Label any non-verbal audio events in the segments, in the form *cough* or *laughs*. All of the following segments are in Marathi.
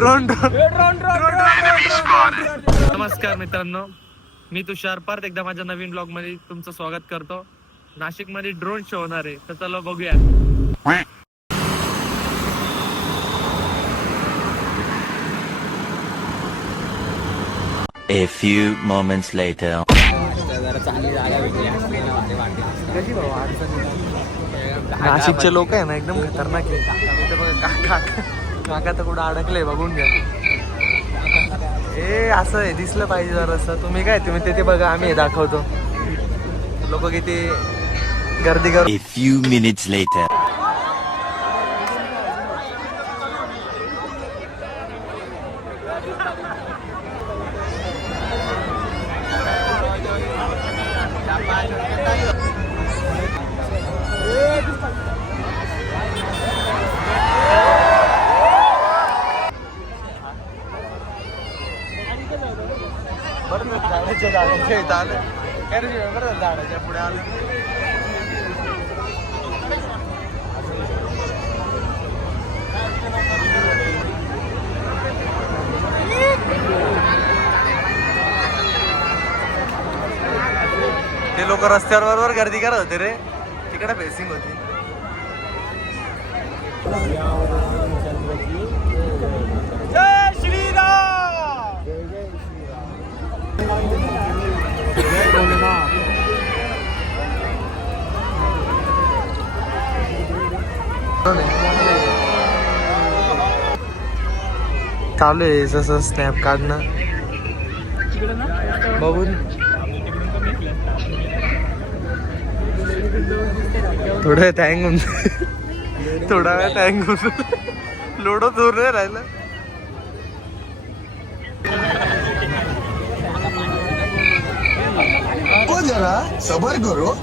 ड्रोन नमस्कार मित्रांनो. मी तुषार परत एकदा माझ्या नवीन ब्लॉगमध्ये तुमचं स्वागत करतो. नाशिकमध्ये ड्रोन शो होणार आहे तर चला बघूया. A few moments later. नाशिकचे लोक आहे ना एकदम खतरनाक आहे काका तर कुठं अडकले बघून घ्या. ए असं आहे दिसलं पाहिजे जरासं. तुम्ही काय तुम्ही तिथे बघा आम्ही दाखवतो. लोक किती गर्दी करू फ्यू मिनिट्स लेटर later. बरं झाडाच्या झाडाच्या इथं आलं काय रे बरं झालं झाडाच्या पुढे आलं ते लोक रस्त्यावर बरोबर गर्दी करत होते रे तिकडे फेसिंग होती चालू आहे जसं स्नॅप काढणं. बघून. थोडं वेळ टँग होऊन. थोडा वेळ टँग होऊन. लोडो दूर नाही राहिलं. हो जरा सबर करो.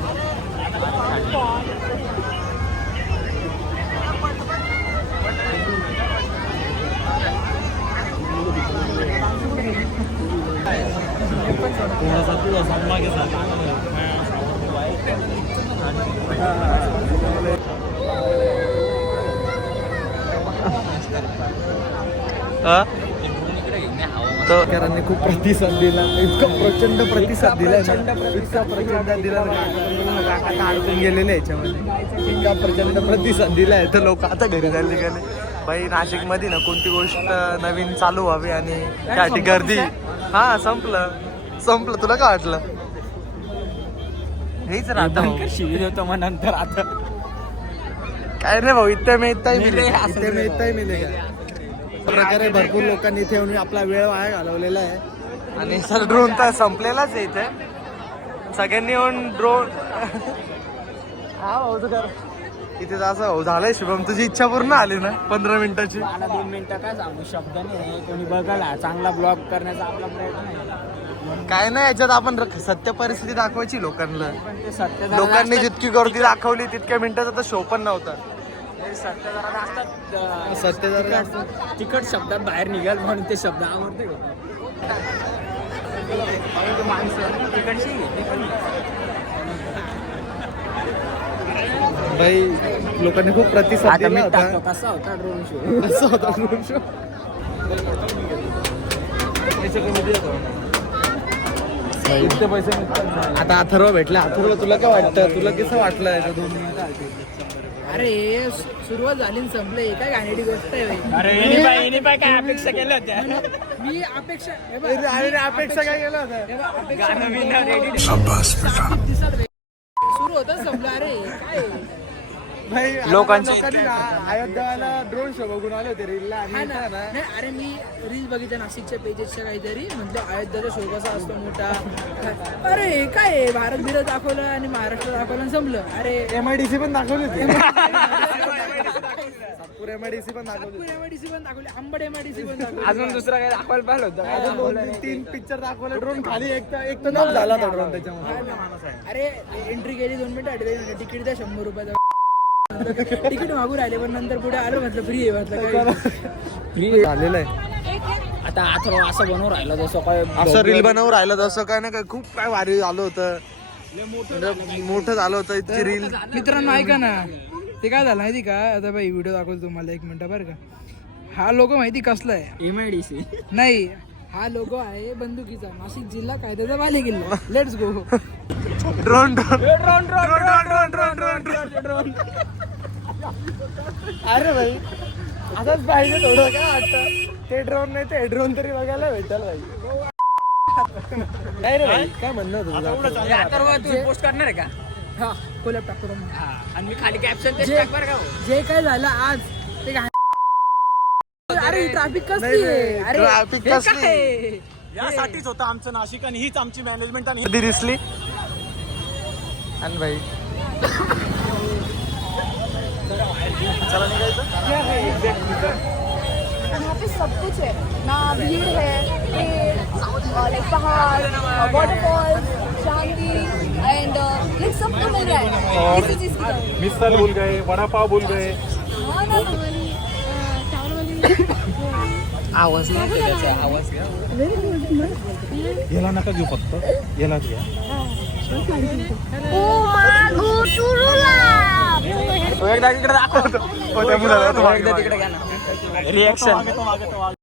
हा? खूप प्रतिसाद दिला. इतका प्रचंड प्रतिसाद दिला इतका प्रचंड दिला अडकून गेलेले याच्यामध्ये. इतका प्रचंड प्रतिसाद दिलाय तर लोक आता घरी जायला गेले बाई नाशिकमध्ये ना कोणती गोष्ट नवीन चालू व्हावी आणि त्यासाठी गर्दी. हा संपलं. संपलं. तुला काय वाटलं? हेच राहतं. शिबिर होतो मग नंतर आता. काय नाही भाऊ इथे मी इथे मिले, असं इथे मी इथे मिले प्रकारे भरपूर लोकांनी इथे येऊन आपला वेळ वाया घालवलेला आहे. आणि सर ड्रोन तर संपलेलाच आहे इथे. सगळ्यांनी येऊन ड्रोन हा भाऊ तू कर. इथे असं झालंय शुभम. तुझी इच्छा पूर्ण आली ना पंधरा मिनिटाची? मला दोन मिनिटं काय सांगू? शब्द नाही कोणी बघायला चांगला ब्लॉग करण्याचा आपला प्रयत्न आहे काय नाही याच्यात आपण सत्य परिस्थिती दाखवायची लोकांना. लोकांनी जितकी गर्दी दाखवली तितक्या मिनिटाचा तर शो पण नव्हता. सत्य तिखट शब्दात बाहेर निघाल म्हणून ते शब्द आवडते. भाई लोकांनी खूप प्रतिसाद दिला होता. कसा होता ड्रोन शो असं होता ड्रोन शो आता अथर्व भेटला. अथर्व तुला काय वाटतं? तुला कसं वाटलं दोन अरे हे सुरुवात झाली आणि संपलं. काय घाणेरडी गोष्ट आहे. अरे पाय पाय काय अपेक्षा केल्या होत्या? मी अपेक्षा हे बघ, अरे अपेक्षा काय केलं होतं हे बघ, अपेक्षा दिवसात रे. सुरू होतं संपलं. अरे काय? आहे? भाई लोकांची अयोध्याला ड्रोन शो बघून आले होते रीलला हा आणि ना. इथं ना नाही अरे मी रील बघितल्या नाशिकच्या पेजेसच्या काहीतरी. म्हटलं अयोध्याचा शो कसा असतो मोठा? अरे हे काय आहे? भारत बिरत दाखवलं आणि महाराष्ट्र दाखवलं आणि संपलं. अरे एमआयडीसी पण दाखवली होती. नागपूर एमआयडीसी पण दाखवली होती. एमआयडीसी पण दाखवली. आंबड एमआयडीसी पण दाखवली. *laughs* अजून दुसरं काही दाखवायला पाहिलं होतं? अजून दोन तीन पिक्चर दाखवले. ड्रोन खाली एक तर एक तर नॉक झाला होता ड्रोन त्याच्यामध्ये. अरे एंट्री केली दोन मिनिटं आधी तिकीट द्या शंभर रुपयाचं. तिकीट मागू राहिले पण नंतर पुढे आलो म्हटलं फ्री आहे म्हटलं काय? झालेलं आहे. आता अथर्व असं बनवून राहिलं जसं काय असं रील बनवून राहिलं जसं काय ना काय खूप काय भारी आलं होतं. म्हणजे मोठं झालं होतं इतकी रील मित्रांनो ऐका ना. ते काय झालं माहिती का? आता बाई व्हिडिओ दाखवतो तुम्हाला एक मिनिट बरं का? हा लोगो माहिती कसला आहे? एम आय डी सी नाही. हा लोगो आहे बंदुकीचा. नाशिक जिल्हा कायद्याचा बाले किल्ला let's go drone drone drone drone drone drone अरे भाई असंच पाहिजे थोडं काय वाटतं ते ड्रोन नाही ते ड्रोन तरी बघायला भेटेल भाई काय रे भाई काय म्हणणं तुझं? तू पोस्ट करणार आहे का हा कोलॅप टाकतो. हा आणि मी खाली कॅप्शन जे- हो. जे काय झालं आज ते अरे ट्रॅफिक कसली नाही, आहे नाही, अरे traffic हे कसली? काय? यासाठीच होतं आमचं नाशिक आणि हीच आमची मॅनेजमेंट आणि कधी दिसली आणि भाई यहाँ पे सब कुछ है। ना भीड़ है पेड़ लाइक पहाड़ वाटरफॉल शांति एंड लाइक सब तो मिल रहा है। किसी चीज की कमी मिसल भूल गए वडापाव भूल गए। हाँ ना वाली आवाज नाही येत त्याचा आवाज घ्या याला नका घेऊ फक्त यालाच घ्या ओ तो एकदा तिकडे दाखव रिएक्शन